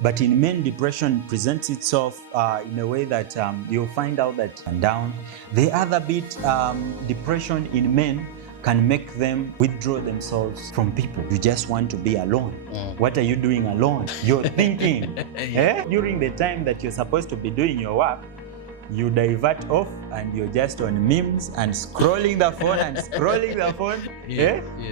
But in men, depression presents itself in a way that you'll find out that down. The other bit, depression in men can make them withdraw themselves from people. You just want to be alone. What are you doing alone? You're thinking. During the time that you're supposed to be doing your work, you divert off and you're just on memes and scrolling the phone and scrolling the phone,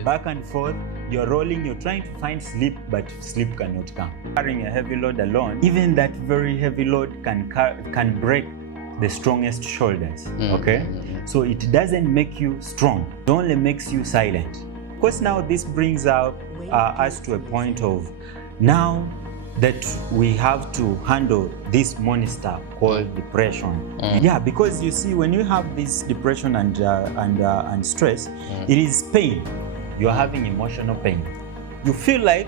back and forth. You're rolling, you're trying to find sleep, but sleep cannot come. Carrying a heavy load alone, even that very heavy load can break the strongest shoulders, okay? So it doesn't make you strong, it only makes you silent. Of course, now this brings out us to a point of now that we have to handle this monster called depression. Yeah, because you see, when you have this depression and stress, it is pain. You are having emotional pain. You feel like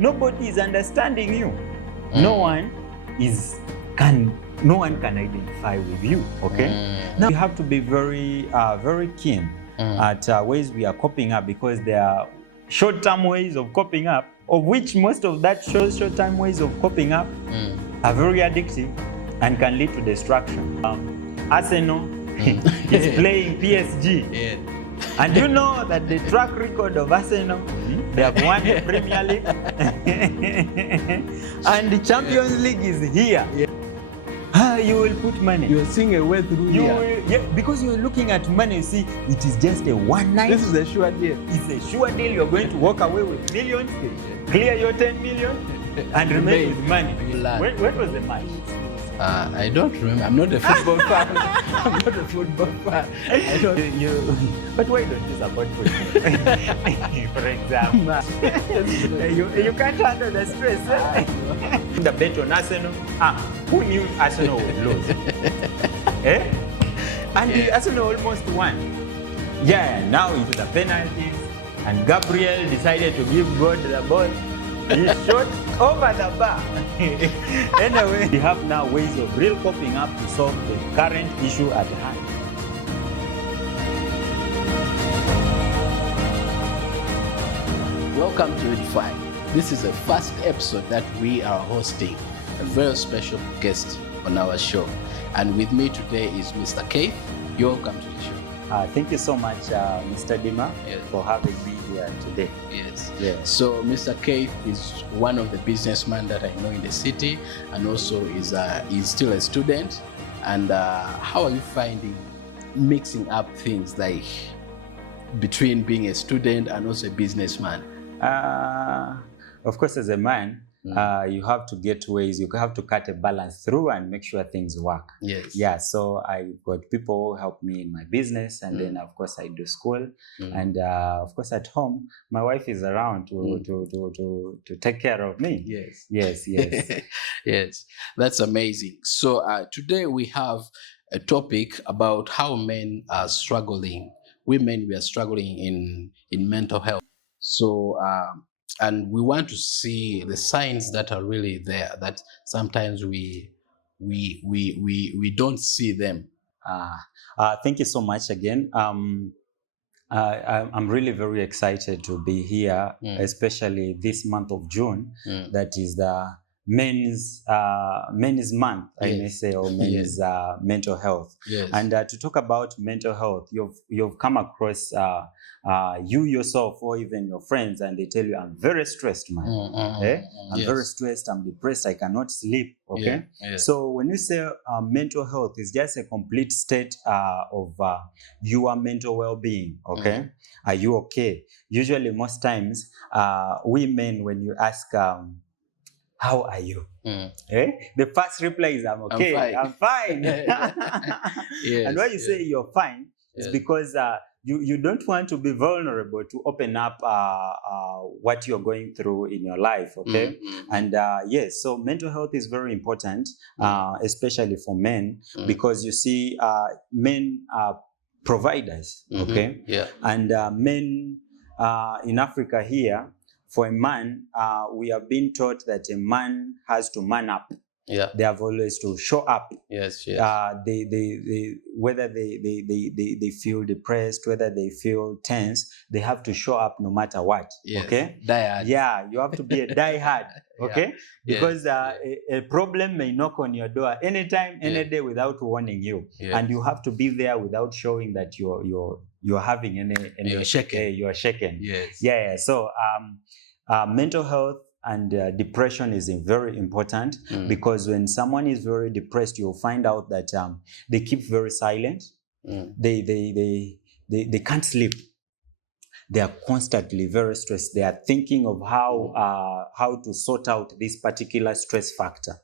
nobody is understanding you. No one can identify with you. Okay. Now you have to be very keen at ways we are coping up, because there are short-term ways of coping up, of which most of that short-term ways of coping up are very addictive and can lead to destruction. Arsenal is playing PSG. And you know that the track record of Arsenal, they have won the Premier League and the Champions League is here. You will put money. You're seeing a way through here. Because you're looking at money, you see, it is just a one night. This is a sure deal. It's a sure deal. You're going to walk away with millions, clear your 10 million, and remain with money. When was the match? I don't remember. I'm not a football fan. I'm not a football fan. But why don't you support football? For example, you can't handle the stress. The bet on Arsenal. Who knew Arsenal would lose? And Arsenal almost won. Now into the penalties, and Gabriel decided to give God the ball. He shot over the bar. Anyway, we have now ways of real coping up to solve the current issue at hand. Welcome to Edify. This is the first episode that we are hosting a very special guest on our show. And with me today is Mr. Keith. You're welcome to the show. Thank you so much, Mr. Dima, for having me here today. Yes. So Mr. Keith is one of the businessmen that I know in the city, and also is still a student. And how are you finding mixing up things like between being a student and also a businessman? Of course, as a man, you have to get ways, you have to cut a balance through and make sure things work. So I've got people who help me in my business, and then of course I do school, and of course at home my wife is around to take care of me. Yes. Yes, that's amazing. So today we have a topic about how men are struggling. We are struggling in mental health. So and we want to see the signs that are really there, that sometimes we don't see them. Thank you so much again. I'm really very excited to be here, especially this month of June. That is the men's month, I may say, or men's mental health. And to talk about mental health, you've come across you yourself or even your friends, and they tell you, I'm very stressed, man. I'm very stressed, I'm depressed, I cannot sleep. So when you say mental health is just a complete state of your mental well-being. Are you okay? Usually most times we men, when you ask how are you? The first reply is I'm okay, I'm fine. And why you say you're fine is because you don't want to be vulnerable to open up what you're going through in your life, And so mental health is very important, especially for men, because you see, men are providers, And men in Africa here, for a man, we have been taught that a man has to man up. Yeah. They have always to show up. Yes. Yes. They whether they feel depressed, whether they feel tense, they have to show up no matter what. Yes. Okay. Die hard. Yeah, you have to be a die-hard. Okay. Because a problem may knock on your door anytime, any day without warning you, and you have to be there without showing that you're having any you're shaken. You are shaken. Yes. Yeah. So mental health and depression is very important, because when someone is very depressed, you'll find out that they keep very silent. They can't sleep. They are constantly very stressed. They are thinking of how to sort out this particular stress factor.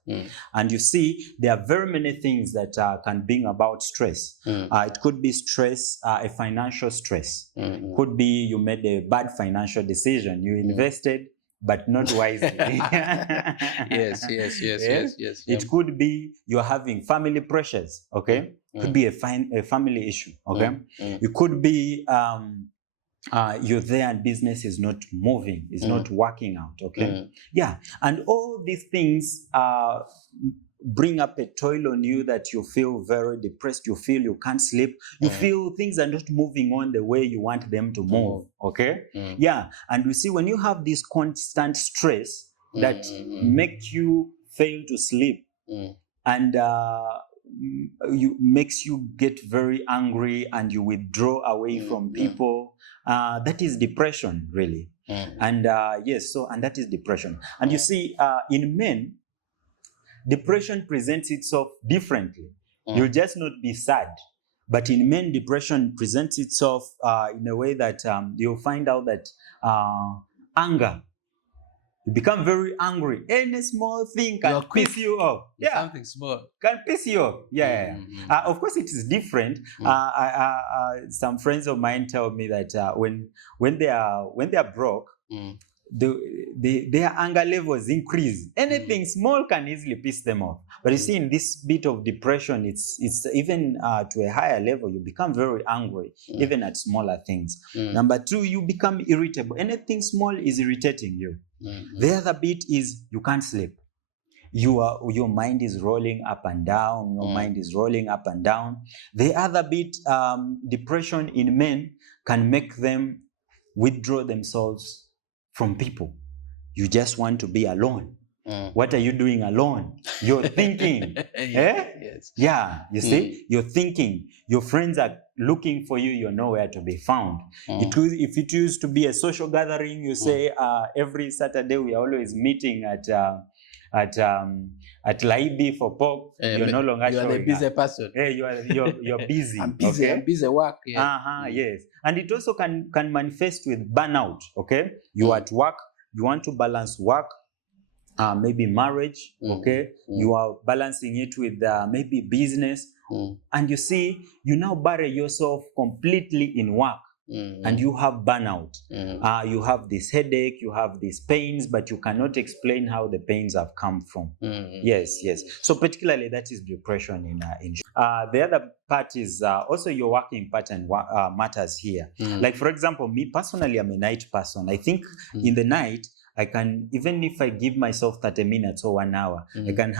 And you see, there are very many things that can bring about stress. It could be stress, a financial stress. Could be you made a bad financial decision. You invested, but not wisely. Yes. It could be you're having family pressures. Okay, could be a family issue. Okay, it could be you're there and business is not moving, is not working out. Okay, yeah, and all these things bring up a toll on you that you feel very depressed. You feel you can't sleep. You feel things are not moving on the way you want them to move. Okay, yeah, and you see, when you have this constant stress that makes you fail to sleep, and makes you get very angry and you withdraw away from people. That is depression, really. And yes, so, and that is depression. And you see, in men, depression presents itself differently. You'll just not be sad. But in men, depression presents itself in a way that you'll find out that anger. You become very angry. Any small thing can piss you off. Yeah, something small can piss you off. Yeah. Of course, it is different. Some friends of mine tell me that when they are broke, their anger levels increase. Anything small can easily piss them off. But you see, in this bit of depression, it's even to a higher level. You become very angry, even at smaller things. Number two, you become irritable. Anything small is irritating you. The other bit is you can't sleep. Your mind is rolling up and down. Your mind is rolling up and down. The other bit, depression in men can make them withdraw themselves from people. You just want to be alone. What are you doing alone? You're thinking. Yes. Yeah, you see, you're thinking. Your friends are looking for you. You're nowhere to be found. If it used to be a social gathering, you say every Saturday we are always meeting at Laibi for pork. You're no longer you are a busy person. You're busy. I'm busy. Okay? I'm busy work. Yeah. Yes. And it also can manifest with burnout. Okay, you're at work. You want to balance work, maybe marriage. Okay, you are balancing it with maybe business, and you see, you now bury yourself completely in work. And you have burnout. You have this headache, you have these pains, but you cannot explain how the pains have come from. Yes. So particularly that is depression in the other part is also your working pattern matters here. Like, for example, me personally, I'm a night person. I think in the night, I can, even if I give myself 30 minutes or 1 hour, I can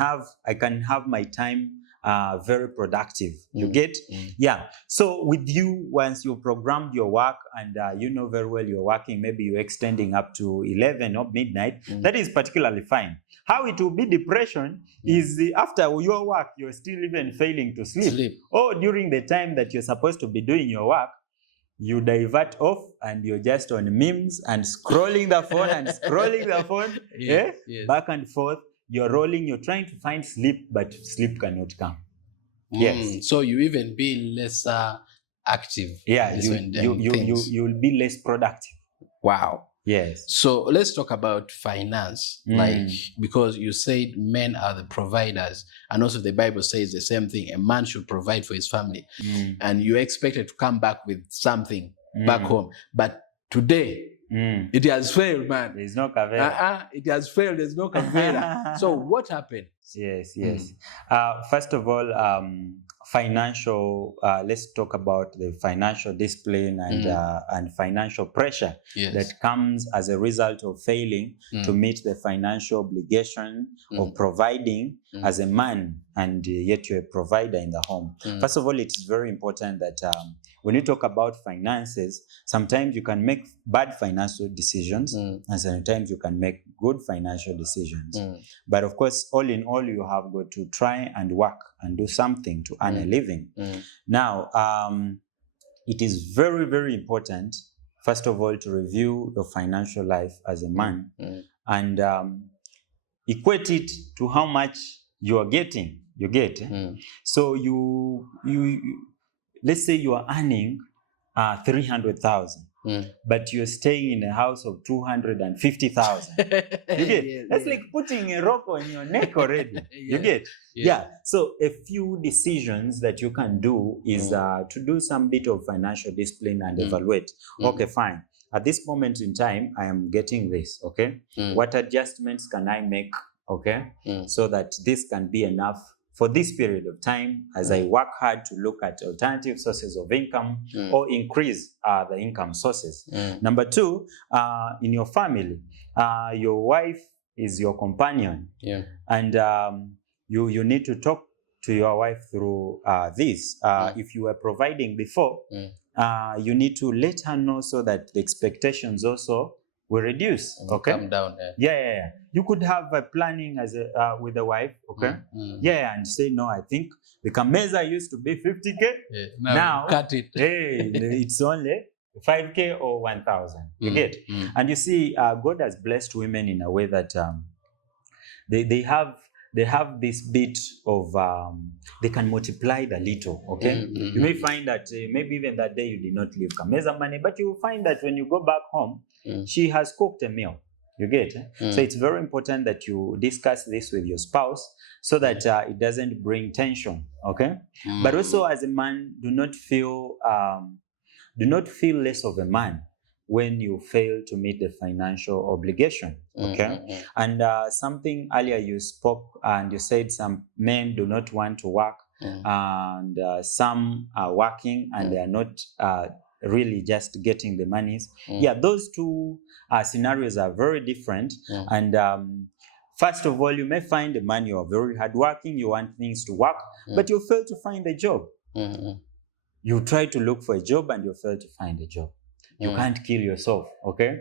have my time very productive. You get? Yeah. So with you, once you programmed your work and you know very well you're working, maybe you're extending up to 11 or midnight, that is particularly fine. How it will be depression is after your work, you're still even failing to sleep. Or during the time that you're supposed to be doing your work, you divert off and you're just on memes and scrolling the phone and scrolling the phone, back and forth. You're rolling, you're trying to find sleep, but sleep cannot come. Yes. So you even be less active. Yeah, you'll be less productive. Wow. Yes. So let's talk about finance. Like, because you said men are the providers, and also the Bible says the same thing. A man should provide for his family. And you're expected to come back with something back home. But today, it has failed, man. There's no Kavera. It has failed. There's no Kavera. So what happened? Yes. First of all, financial, let's talk about the financial discipline and financial pressure that comes as a result of failing to meet the financial obligation of providing as a man, and yet you're a provider in the home. First of all, it's very important that when you talk about finances, sometimes you can make bad financial decisions and sometimes you can make good financial decisions. But of course, all in all, you have got to try and work and do something to earn a living. Now, it is very, very important, first of all, to review your financial life as a man and equate it to how much you are getting. You get? So you let's say you are earning 300,000, but you're staying in a house of 250,000. You get? That's like putting a rope on your neck already. You get? Yeah. So a few decisions that you can do is to do some bit of financial discipline and evaluate. Okay, fine. At this moment in time, I am getting this. Okay. What adjustments can I make? Okay. So that this can be enough for this period of time as I work hard to look at alternative sources of income or increase the income sources. Number two, in your family, your wife is your companion. And you need to talk to your wife through this. If you were providing before, you need to let her know so that the expectations also will reduce. Okay, come down. Yeah. You could have a planning as a with the wife. Okay, and say, no, I think the Kameza used to be 50K. Now cut it. Hey, it's only 5K or 1,000. You get? And you see, God has blessed women in a way that they have this bit of they can multiply the little. Okay, you may find that maybe even that day you did not leave Kameza money, but you will find that when you go back home, she has cooked a meal. You get? So it's very important that you discuss this with your spouse so that it doesn't bring tension. Okay, but also as a man, do not feel less of a man when you fail to meet the financial obligation. Okay, and something earlier you spoke and you said some men do not want to work, and some are working and they are not really just getting the monies. Yeah, those two scenarios are very different. And first of all, you may find a man, you are very hardworking, you want things to work, but you fail to find a job. You try to look for a job and you fail to find a job. You can't kill yourself, okay?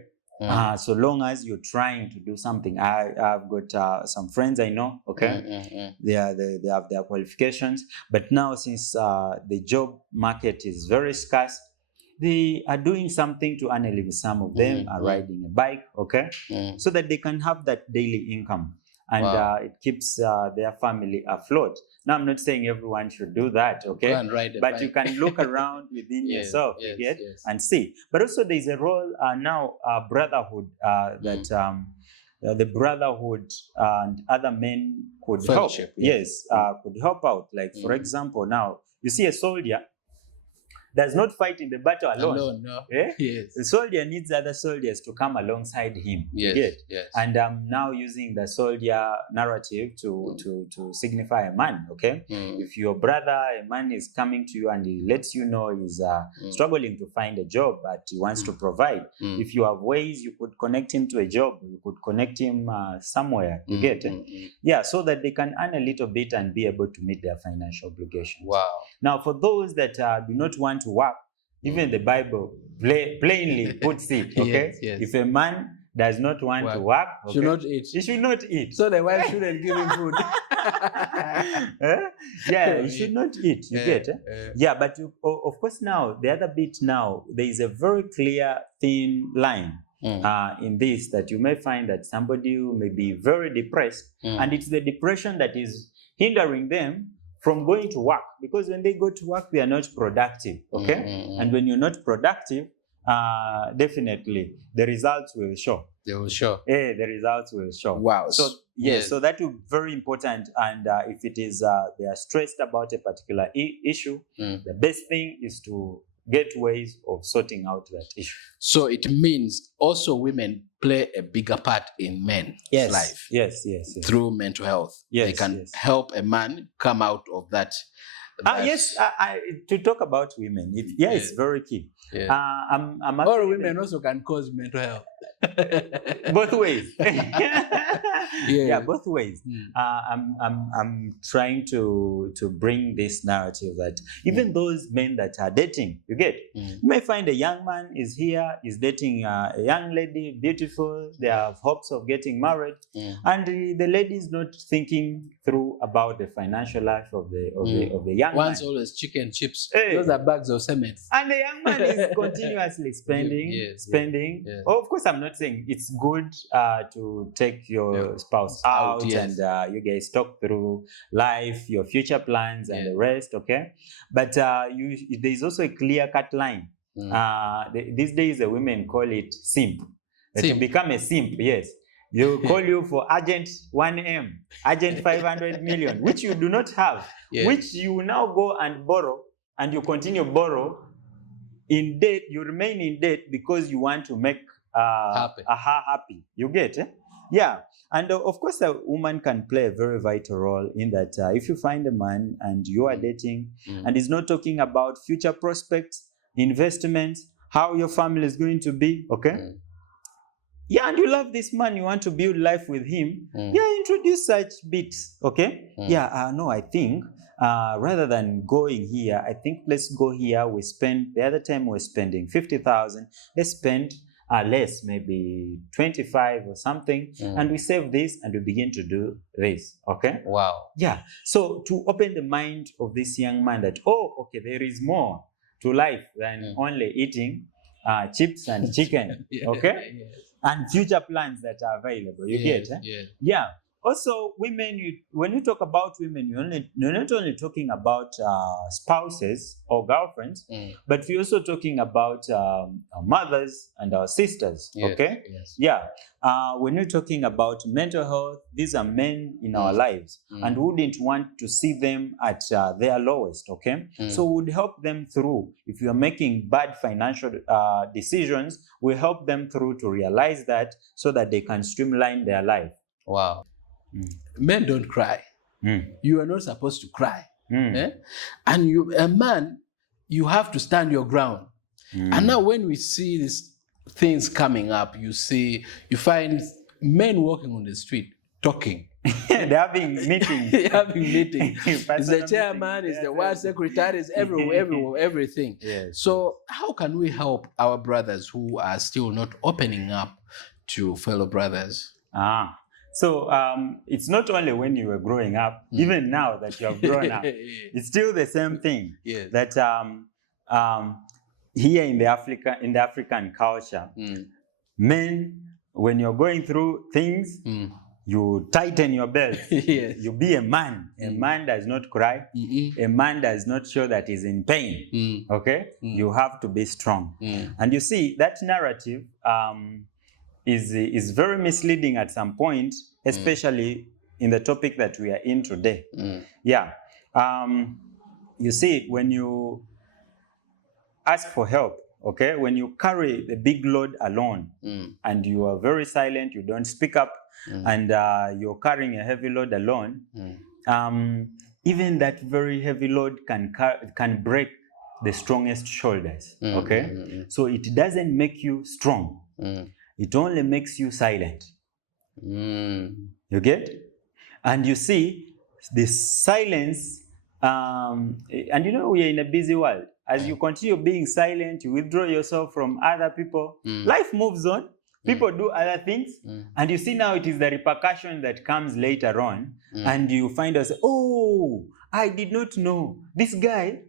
So long as you're trying to do something. I've got some friends I know, okay? They have their qualifications, but now since the job market is very scarce, they are doing something to earn a living. Some of them are riding a bike, okay? So that they can have that daily income. And it keeps their family afloat. Now, I'm not saying everyone should do that, okay? But you can look around within yourself, and see. But also there's a role now, brotherhood, that the brotherhood and other men could help. Could help out. Like, for example, now, you see a soldier does not fight in the battle alone. The soldier needs other soldiers to come alongside him. And I'm now using the soldier narrative to signify a man, okay? If your brother, a man, is coming to you and he lets you know he's struggling to find a job, but he wants to provide. If you have ways, you could connect him to a job. You could connect him somewhere. You get it? Yeah, so that they can earn a little bit and be able to meet their financial obligations. Now, for those that do not want to work, even the Bible plainly puts it, okay? If a man does not want to work, okay, should not eat. He should not eat. So the wife shouldn't give him food. He should not eat. You get it? Yeah, but of course now, the other bit now, there is a very clear thin line in this, that you may find that somebody who may be very depressed, and it's the depression that is hindering them from going to work, because when they go to work, they are not productive, okay? And when you're not productive, definitely the results will show. They will show. The results will show. Wow. So so that will be very important. And if it is they are stressed about a particular issue, the best thing is to get ways of sorting out that issue. So it means also women play a bigger part in men's life. Yes. Through mental health. They can help a man come out of that Yes, to talk about women, it's very key. Yeah. I'm Or actually women also can cause mental health. both ways. Yeah. Both ways. I'm trying to bring this narrative that even those men that are dating, you get, you may find a young man is here, is dating a young lady, beautiful, they have hopes of getting married, and the lady is not thinking through about the financial life of the young One's man. always chicken chips. Hey. Those are bags of cement. And the young man is continuously spending. Yes. Oh, of course, I'm not saying it's good to take your spouse out yes. and you guys talk through life, your future plans, and the rest. Okay, but there's also a clear-cut line. These days, the women call it simp. To become a simp, yes. They call you for urgent 1M, urgent 500 million, which you do not have, which you now go and borrow, and you continue borrow in debt. You remain in debt because you want to make her happy. You get it? Yeah. And of course, a woman can play a very vital role in that. If you find a man and you are dating and he's not talking about future prospects, investments, how your family is going to be, okay? Yeah, and you love this man, you want to build life with him. Yeah, introduce such bits, okay? No, I think rather than going here, I think let's go here. We spend, the other time we're spending 50,000. Let's spend less, maybe 25 or something, and we save this and we begin to do this, okay? Wow. Yeah, so to open the mind of this young man that, oh, okay, there is more to life than only eating chips and chicken, okay? And future plans that are available. You get it? Yeah. Also, women, when you talk about women, you're not only talking about spouses or girlfriends, but we're also talking about our mothers and our sisters, okay? Yeah. When you're talking about mental health, these are men in our lives, and we wouldn't want to see them at their lowest, okay? So we would help them through. If you're making bad financial decisions, we help them through to realize that so that they can streamline their life. Wow. Men don't cry. You are not supposed to cry. And you, a man, you have to stand your ground. And now when we see these things coming up, you find men walking on the street talking. They're having meetings. It's the chairman, it's the ward secretary, it's everywhere, everything. So how can we help our brothers who are still not opening up to fellow brothers? So it's not only when you were growing up, even now that you have grown up, it's still the same thing. That here in the African culture, men, when you're going through things, you tighten your belt. You be a man. A man does not cry. A man does not show that he's in pain. Okay? You have to be strong. And you see, that narrative is very misleading at some point, especially in the topic that we are in today. Yeah. You see, when you ask for help, okay, when you carry the big load alone and you are very silent, you don't speak up, and you're carrying a heavy load alone, even that very heavy load can break the strongest shoulders, okay? So it doesn't make you strong. It only makes you silent. You get? And you see, this silence, and you know, we are in a busy world. As you continue being silent, you withdraw yourself from other people, life moves on, people do other things, and you see now it is the repercussion that comes later on, and you find us, oh, I did not know this guy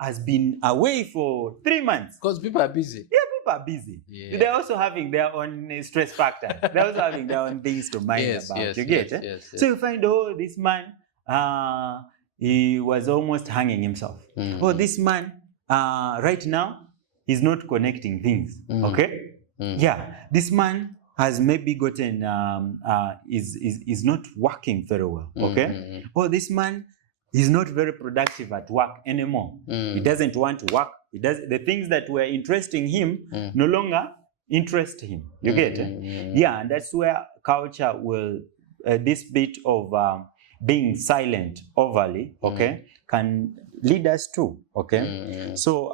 has been away for 3 months. Because people are busy. Yeah, people are busy. They're also having their own stress factor. They're also having their own things to mind about. You get it? So you find, oh, this man, he was almost hanging himself. Oh, this man, right now, he's not connecting things. Okay? Yeah, this man has maybe gotten, is not working very well. Okay? Oh, this man is not very productive at work anymore. He doesn't want to work. The things that were interesting him no longer interest him. You get it? Yeah, and that's where culture will, this bit of being silent overly, okay, can lead us to, okay. So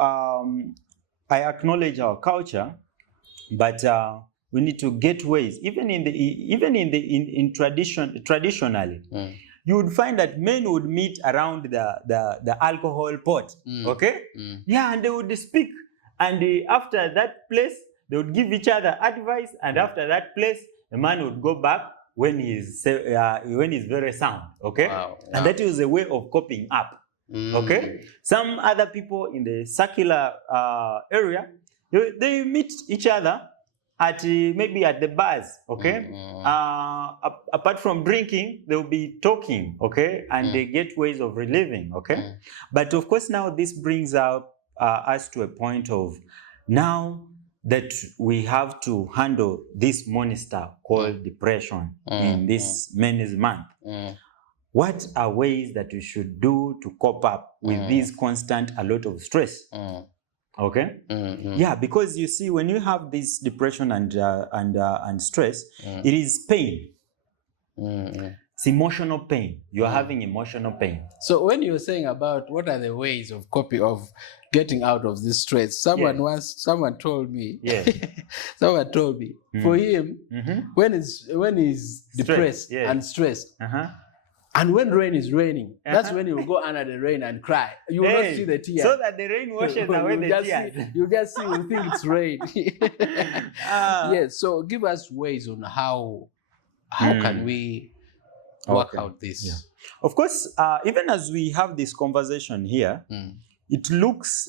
I acknowledge our culture, but we need to get ways. Even in traditionally, you would find that men would meet around the alcohol pot, okay, yeah, and they would speak, and after that place they would give each other advice, and after that place the man would go back when he's very sound, okay. Wow. And that is a way of coping up, okay. Some other people in the circular area, they meet each other at maybe at the bars, okay. Apart from drinking, they'll be talking, okay, and they get ways of reliving, okay. But of course, now this brings up us to a point of now that we have to handle this monster called depression in this Men's Month. What are ways that we should do to cope up with this constant a lot of stress? Okay. Yeah, because you see, when you have this depression and stress, it is pain. It's emotional pain. You are having emotional pain. So when you're saying about what are the ways of getting out of this stress, someone told me. Yeah. Someone told me for him, when he's depressed and stressed. And when rain is raining, that's when you will go under the rain and cry. You will not see the tears. So that the rain washes away the tears. You just see, you think it's rain. Yes, so give us ways on how can we work out this. Yeah. Of course, even as we have this conversation here, it looks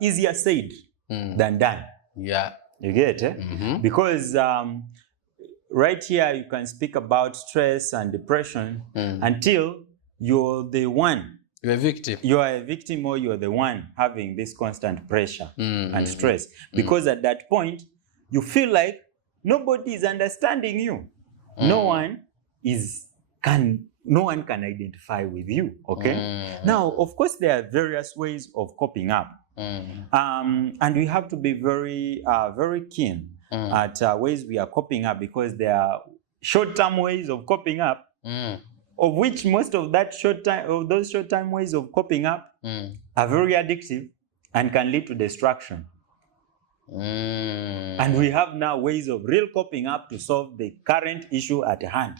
easier said than done. Yeah. You get it? Because right here, you can speak about stress and depression until you're the one. You're a victim. You are a victim, or you're the one having this constant pressure and stress. Because at that point, you feel like nobody is understanding you. No one can identify with you. Okay. Now, of course, there are various ways of coping up, and we have to be very, very keen at ways we are coping up, because there are short-term ways of coping up, of which most of those short-term ways of coping up are very addictive and can lead to destruction. And we have now ways of real coping up to solve the current issue at hand,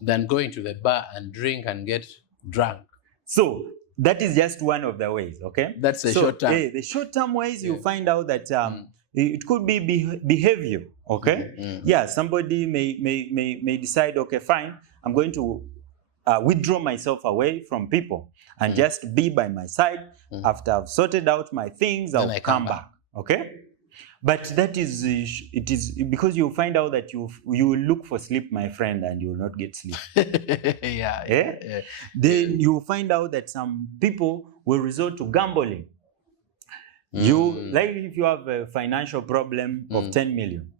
than going to the bar and drink and get drunk. So that is just one of the ways, okay? That's the short term. The short-term ways, you find out that it could be behavior, okay? Yeah, somebody may decide, okay, fine, I'm going to withdraw myself away from people and just be by my side. After I've sorted out my things, I'll come back, okay? But that is, it is because you find out that you will look for sleep, my friend, and you will not get sleep. Yeah. Then you find out that some people will resort to gambling. Like if you have a financial problem of 10 million,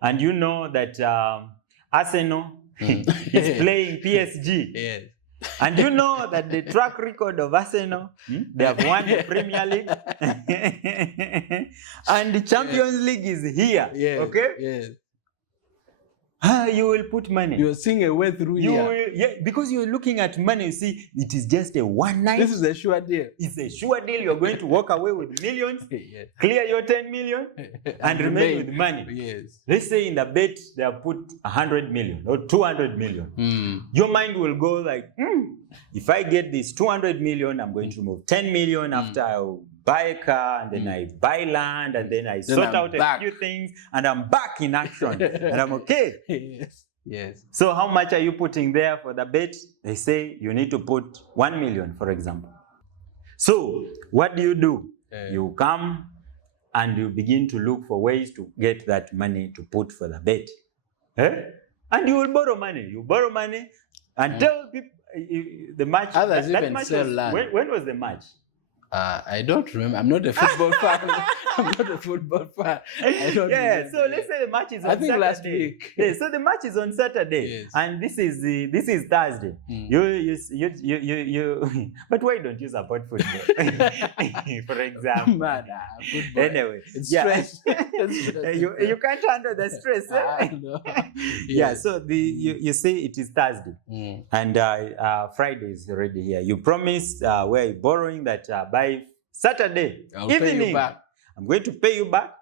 and you know that Arsenal is playing PSG. Yes. And you know that the track record of Arsenal, they have won the Premier League, and the Champions League is here. Yes. Okay? Yes. You will put money. You're seeing a way through here. Because you're looking at money, you see, it is just a one night. This is a sure deal. It's a sure deal. You're going to walk away with millions, Yes. clear your 10 million, and remain with money. Yes. Let's say in the bet, they have put 100 million or 200 million. Your mind will go like, if I get this 200 million, I'm going to move 10 million after I'll buy a car, and then I buy land, and then I sort out a few things, and I'm back in action, and I'm okay. Yes. Yes. So how much are you putting there for the bet? They say you need to put 1 million, for example. So what do? You come and you begin to look for ways to get that money to put for the bet. And you will borrow money. You borrow money and tell people the match. Others that even match sell was, land. when was the match? I don't remember. I'm not a football fan. I'm not a football fan. I don't Yeah, remember. so let's say the match is on I think Saturday. last week. Yeah, so the match is on Saturday, Yes. and this is Thursday. You. But why don't you support football? For example. Man, football. Anyway, It's yeah. stress. It's stress. you can't handle the stress. No. Yeah, Yes. so you say it is Thursday, and Friday is already here. You promised where you're borrowing that by Saturday I'll pay evening, you back. I'm going to pay you back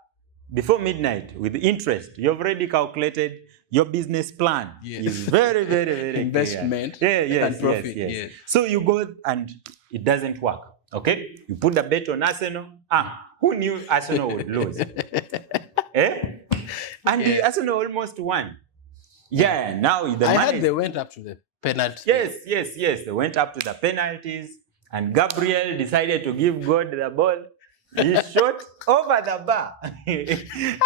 before midnight with interest. You've already calculated your business plan. Yes. Is very, very, very Investment clear. Yeah, and profit. yes. So you go and it doesn't work. Okay, you put the bet on Arsenal. Who knew Arsenal would lose? And the Arsenal almost won. Yeah, now the I money. heard they went up to the penalty. Yes. They went up to the penalties, and Gabriel decided to give God the ball. He shot over the bar.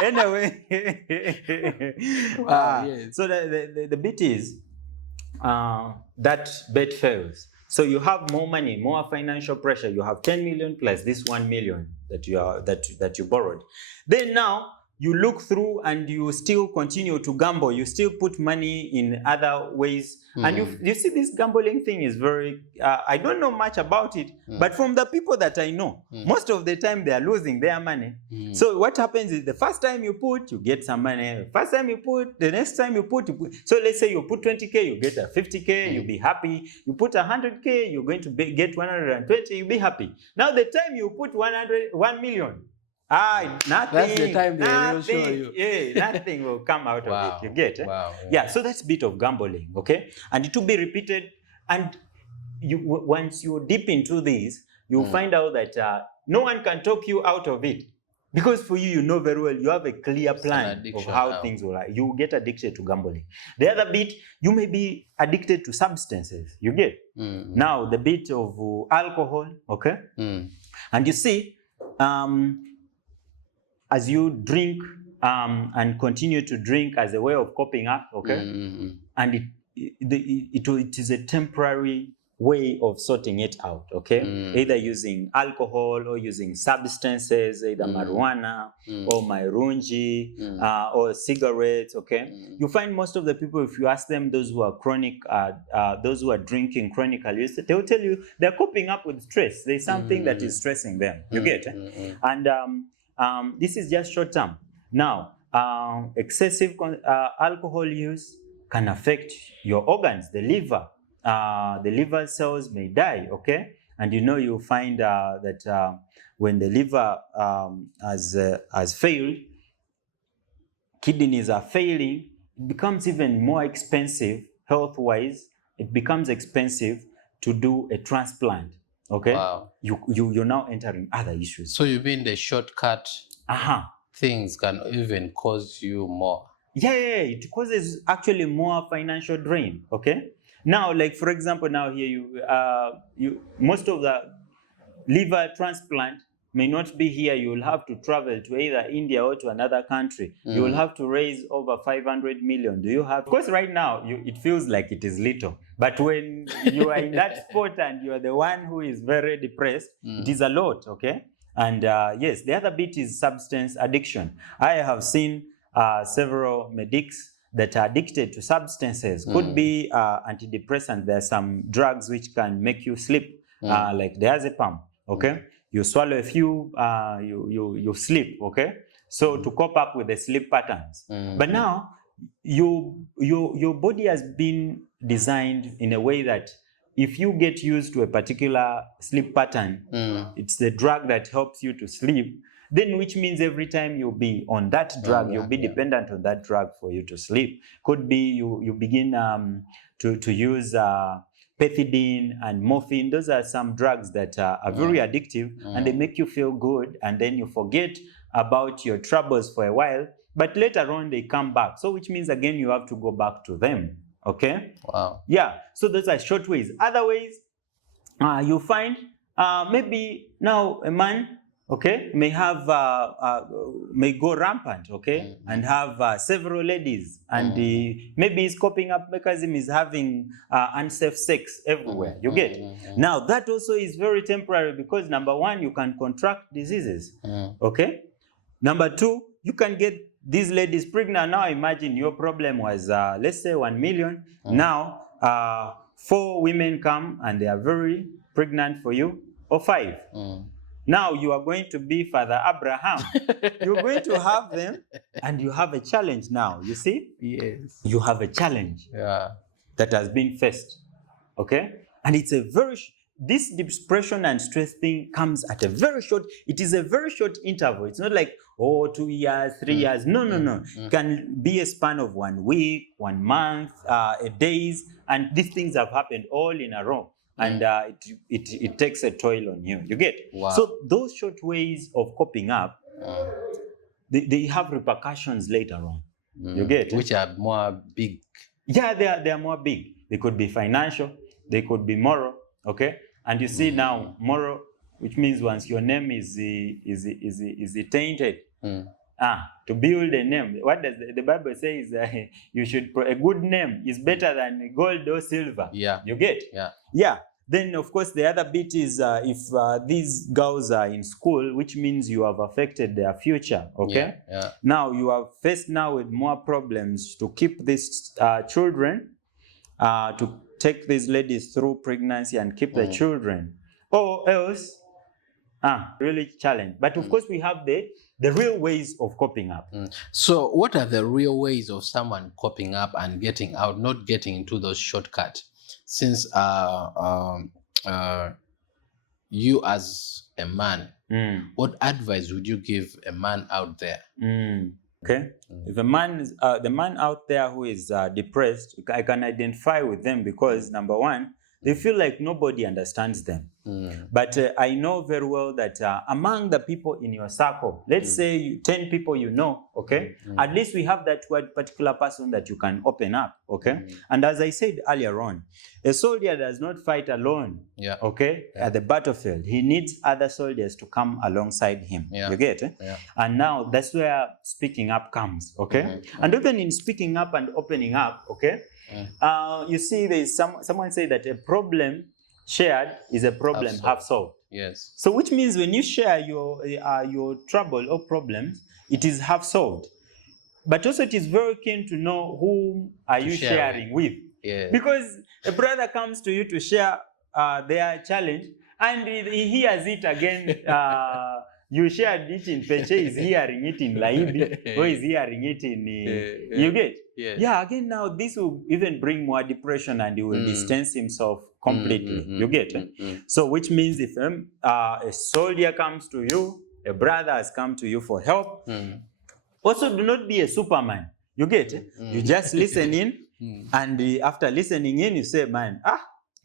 Anyway, Yes. so the bit is that bet fails. So you have more money, more financial pressure. You have 10 million plus this 1 million that you borrowed. Then now you look through and you still continue to gamble. You still put money in other ways. And you see this gambling thing is very, I don't know much about it, but from the people that I know, most of the time they are losing their money. So what happens is the first time you put, you get some money. First time you put, the next time you put. So let's say you put 20K, you get a 50K, you'll be happy. You put 100K, you're going to get 120, you'll be happy. Now the time you put 1 million, nothing. That's the time they will show you. Yeah, nothing will come out of it. You get it? Wow. Yeah, so that's a bit of gambling, okay? And it will be repeated. And once you dip into this, you'll find out that no one can talk you out of it. Because for you, you know very well, you have a clear plan of how things will like. You get addicted to gambling. The other bit, you may be addicted to substances. You get? Now, the bit of alcohol, okay? And you see, as you drink and continue to drink as a way of coping up, okay? And it is a temporary way of sorting it out, okay? Either using alcohol or using substances, either marijuana or mairunji or cigarettes, okay? You find most of the people, if you ask them, those who are chronic, those who are drinking chronically, they will tell you they're coping up with stress. There's something that is stressing them. You get it? And this is just short term. Now, excessive alcohol use can affect your organs, the liver. The liver cells may die, okay? And you'll find that when the liver has failed, kidneys are failing, it becomes even more expensive health-wise. It becomes expensive to do a transplant. Okay. Wow. You're now entering other issues. So you mean the shortcut things can even cause you more? Yeah, it causes actually more financial drain. Okay. Now, like for example, now here you most of the liver transplant may not be here. You will have to travel to either India or to another country. You will have to raise over 500 million. Do you have? Of course, right now it feels like it is little, but when you are in that spot and you are the one who is very depressed, it is a lot. Okay, and yes, the other bit is substance addiction. I have seen several medics that are addicted to substances. Could be antidepressant. There are some drugs which can make you sleep, like diazepam. Okay. You swallow a few, you sleep, okay? So to cope up with the sleep patterns. But now, your body has been designed in a way that if you get used to a particular sleep pattern, it's the drug that helps you to sleep, then which means every time you'll be on that drug, you'll be dependent on that drug for you to sleep. Could be you begin to use pethidine and morphine. Those are some drugs that are very addictive and they make you feel good, and then you forget about your troubles for a while, but later on they come back. So which means again you have to go back to them. Okay? Wow. Yeah. So those are short ways. Other ways, you find maybe now a man okay, may go rampant, okay, and have several ladies, and maybe his coping up mechanism is having unsafe sex everywhere. You get? Now that also is very temporary, because number one, you can contract diseases, okay. Number two, you can get these ladies pregnant. Now imagine your problem was let's say 1 million. Now 4 women come and they are very pregnant for you, or 5. Now you are going to be Father Abraham. You're going to have them, and you have a challenge now. You see? Yes. You have a challenge that has been faced. Okay? And it's a very, this depression and stress thing comes at a very short, it is a very short interval. It's not like, 2 years, 3 years. No. It can be a span of 1 week, 1 month, a days, and these things have happened all in a row. And it takes a toll on you. You get? Wow. So those short ways of coping up, they have repercussions later on. You get? Which are more big. Yeah, they are more big. They could be financial. They could be moral. Okay? And you see now, moral, which means once your name is tainted, to build a name, what does the Bible say is you should, a good name is better than gold or silver. Yeah. You get? Yeah. Then, of course, the other bit is if these girls are in school, which means you have affected their future, okay? Yeah. Now, you are faced now with more problems to keep these children, to take these ladies through pregnancy and keep the children. Or else, really challenge. But, of course, we have the real ways of coping up. So what are the real ways of someone coping up and getting out, not getting into those shortcuts? Since you as a man, what advice would you give a man out there? Okay. If a man is, the man out there who is depressed, I can identify with them because number one, they feel like nobody understands them. But I know very well that among the people in your circle, let's say 10 people you know, okay, at least we have that one particular person that you can open up, okay? And as I said earlier on, a soldier does not fight alone, okay, at the battlefield. He needs other soldiers to come alongside him, you get it? And now that's where speaking up comes, okay? And even in speaking up and opening up, okay, you see there's someone say that a problem shared is a problem half solved. Yes. So which means when you share your trouble or problems, it is half solved. But also it is very keen to know whom are you sharing with. Yeah. Because a brother comes to you to share their challenge and he hears it again. You shared it in Peche, is hearing it in Laibi, or is hearing it in... you get? Yeah, again now this will even bring more depression and he will distance himself completely. You get? So which means if a soldier comes to you, a brother has come to you for help, also do not be a Superman. You get? You just listen in and after listening in you say, man,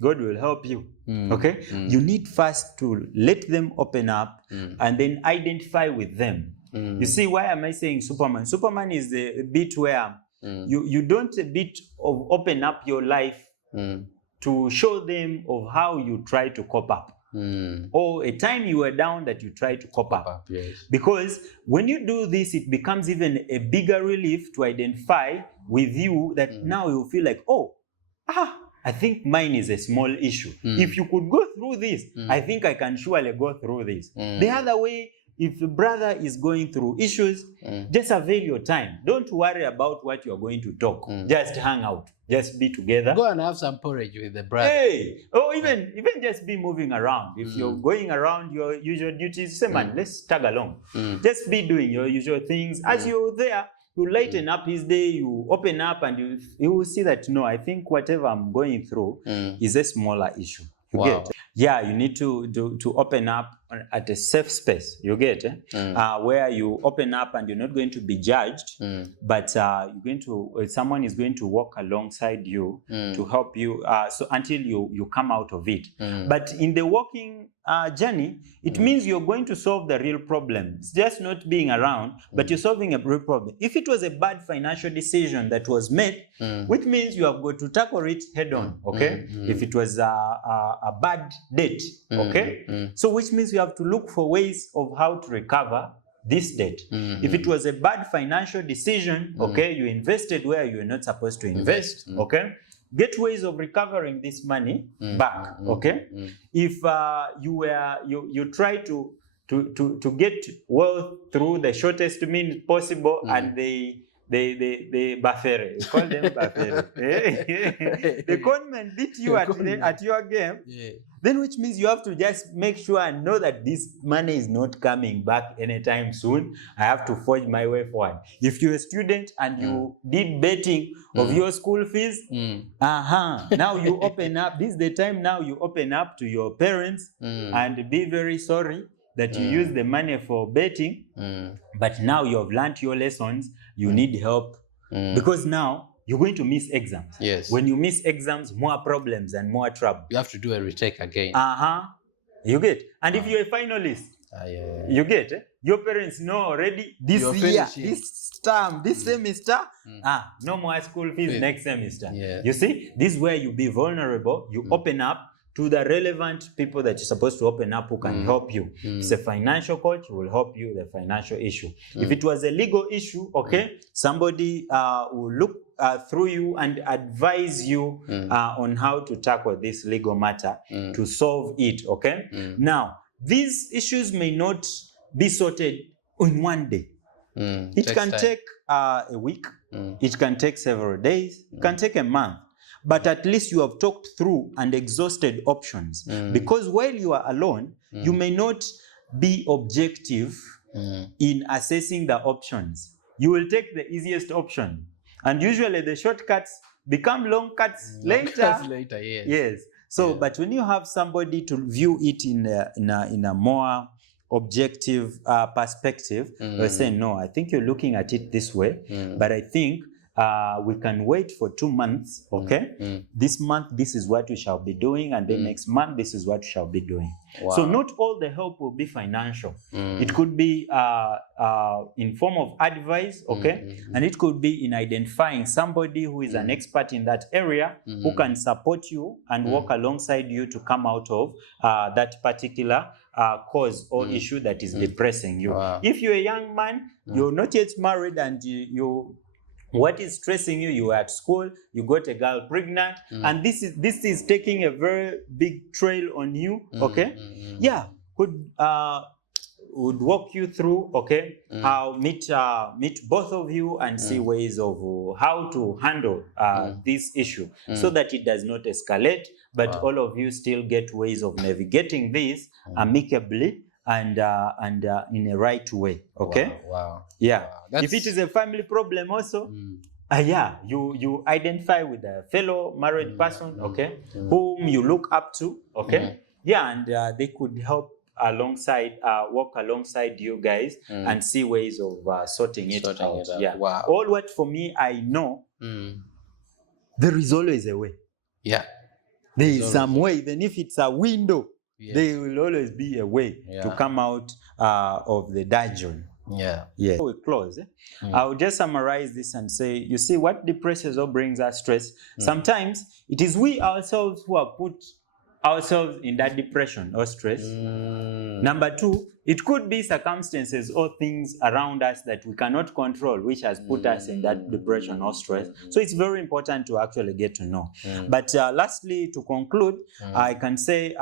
God will help you. Okay? You need first to let them open up and then identify with them. You see, why am I saying Superman? Superman is the bit where you don't a bit of open up your life to show them of how you try to cope up. Or a time you were down that you try to cope up. Yes. Because when you do this, it becomes even a bigger relief to identify with you that now you feel like, I think mine is a small issue. If you could go through this, I think I can surely go through this. The other way, if a brother is going through issues, just avail your time. Don't worry about what you're going to talk. Just hang out. Just be together. Go and have some porridge with the brother. Hey! Or even just be moving around. If you're going around your usual duties, say, man, let's tag along. Just be doing your usual things. As you're there, you lighten up his day, you open up and you will see that, no, I think whatever I'm going through is a smaller issue. You get? Yeah, you need to open up at a safe space. You get? Where you open up and you're not going to be judged, but you're going to, someone is going to walk alongside you to help you so until you come out of it. But in the walking journey, it means you're going to solve the real problem. It's just not being around, but you're solving a real problem. If it was a bad financial decision that was made, which means you have got to tackle it head on, okay? If it was a bad date, okay? So which means you have to look for ways of how to recover this debt. If it was a bad financial decision, okay, you invested where you were not supposed to invest, okay, get ways of recovering this money back, okay. If you try to get wealth through the shortest means possible, and they buffere, you call them buffere. The conman beat you at your game, then which means you have to just make sure and know that this money is not coming back anytime soon. I have to forge my way forward. If you're a student and you did betting of your school fees, now you open up. This is the time now you open up to your parents and be very sorry that you use the money for betting, but now you have learned your lessons. You need help because now you're going to miss exams. Yes. When you miss exams, more problems and more trouble. You have to do a retake again. You get. And if you're a finalist, you get. Your parents know already this year, this term, this semester, no more school fees next semester. You see, this is where you be vulnerable. You open up to the relevant people that you're supposed to open up who can help you. If it's a financial coach, who will help you with the financial issue. If it was a legal issue, okay, somebody will look through you and advise you on how to tackle this legal matter to solve it, okay? Now, these issues may not be sorted in one day. It can take a week. It can take several days. It can take a month. But at least you have talked through and exhausted options. Because while you are alone, you may not be objective in assessing the options. You will take the easiest option. And usually the shortcuts become long cuts later. Yes. So, but when you have somebody to view it in a more objective perspective, we're saying, no, I think you're looking at it this way, but I think we can wait for 2 months, okay? This month, this is what we shall be doing, and then next month, this is what we shall be doing. So not all the help will be financial. It could be in form of advice, okay? And it could be in identifying somebody who is an expert in that area, who can support you and work alongside you to come out of that particular cause or issue that is depressing you. If you're a young man, you're not yet married, and what is stressing you? You are at school, you got a girl pregnant, and this is taking a very big trail on you, okay? Yeah, would walk you through, okay? I'll meet both of you and see ways of how to handle this issue so that it does not escalate, but all of you still get ways of navigating this amicably and in a right way, okay? Yeah. If it is a family problem also, you identify with a fellow married person, okay, whom you look up to, okay? Yeah, and they could help alongside, work alongside you guys and see ways of sorting it out. Yeah. All what for me, I know, there is always a way. Yeah. There is some way, even if it's a window. Yes. There will always be a way to come out of the dungeon. Before we close, I'll just summarize this and say, you see, what depresses or brings us stress, sometimes it is we ourselves who have put ourselves in that depression or stress. Number two, it could be circumstances or things around us that we cannot control, which has put us in that depression or stress. So it's very important to actually get to know. But lastly, to conclude, I can say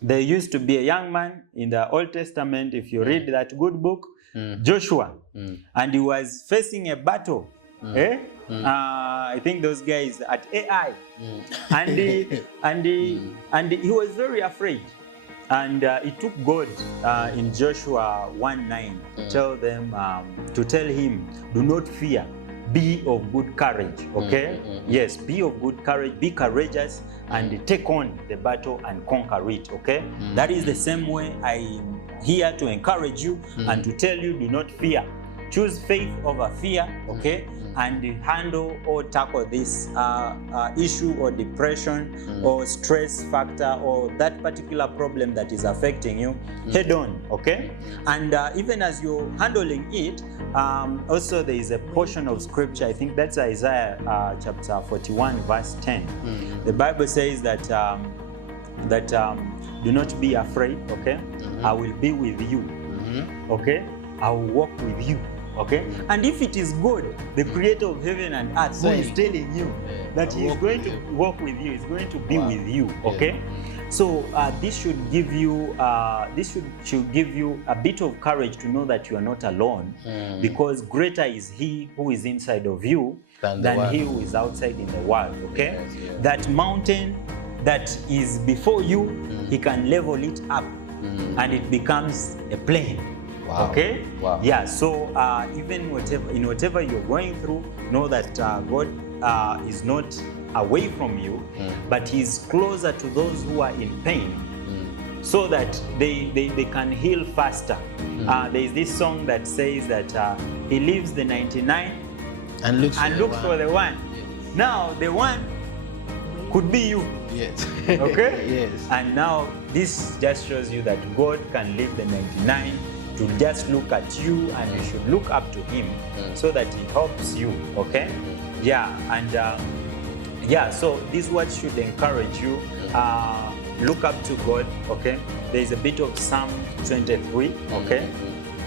there used to be a young man in the Old Testament, if you read that good book, Joshua, and he was facing a battle. I think those guys at AI, and he was very afraid, and it took God in Joshua 1:9 to tell him, do not fear, be of good courage, okay? Yes, be of good courage, be courageous, and take on the battle and conquer it, okay? That is the same way I'm here to encourage you and to tell you, do not fear. Choose faith over fear, okay? And handle or tackle this issue or depression or stress factor or that particular problem that is affecting you head on, okay? And even as you're handling it, also there is a portion of scripture, I think that's Isaiah chapter 41 verse 10. The Bible says that do not be afraid, okay? I will be with you, okay? I will walk with you, okay? And if it is God, the creator of heaven and earth, who is telling you that he is going to walk with you, is going to be with you, okay? So this should give you should give you a bit of courage to know that you are not alone, because greater is he who is inside of you than he who is outside in the world, okay? That mountain that is before you, he can level it up and it becomes a plain. Wow. Okay? Wow. Yeah, so even whatever you're going through, know that God is not away from you, but he's closer to those who are in pain, so that they can heal faster. There is this song that says that he leaves the 99 and looks for the one. Yes. Now the one could be you. Yes. Okay? Yes. And now this just shows you that God can leave the 99 to just look at you, and you should look up to him so that he helps you, okay? Yeah, and yeah, so these words should encourage you. Look up to God, okay? There is a bit of Psalm 23, okay?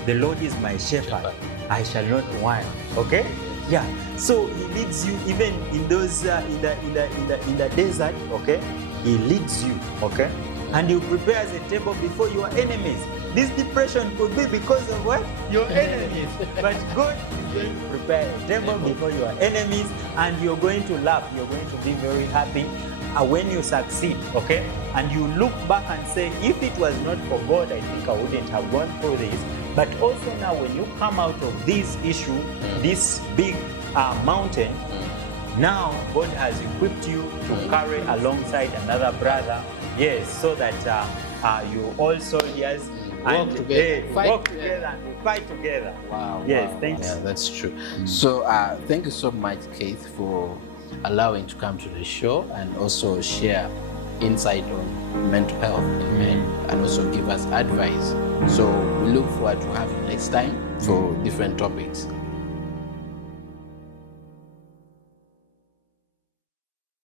The Lord is my shepherd, I shall not want, okay? Yeah, so he leads you even in those in the desert, okay? He leads you, okay? And he prepares a table before your enemies. This depression could be because of what? Your enemies. But God is going to prepare a table before your enemies, and you're going to laugh. You're going to be very happy when you succeed, okay? And you look back and say, if it was not for God, I think I wouldn't have gone through this. But also now when you come out of this issue, this big mountain, now God has equipped you to carry alongside another brother, yes, so that you all soldiers Walk together, walk together and fight together. Wow. Yes, wow, thanks. Yeah, that's true. So thank you so much, Keith, for allowing to come to the show and also share insight on mental health in men and also give us advice. So we look forward to having you next time for different topics.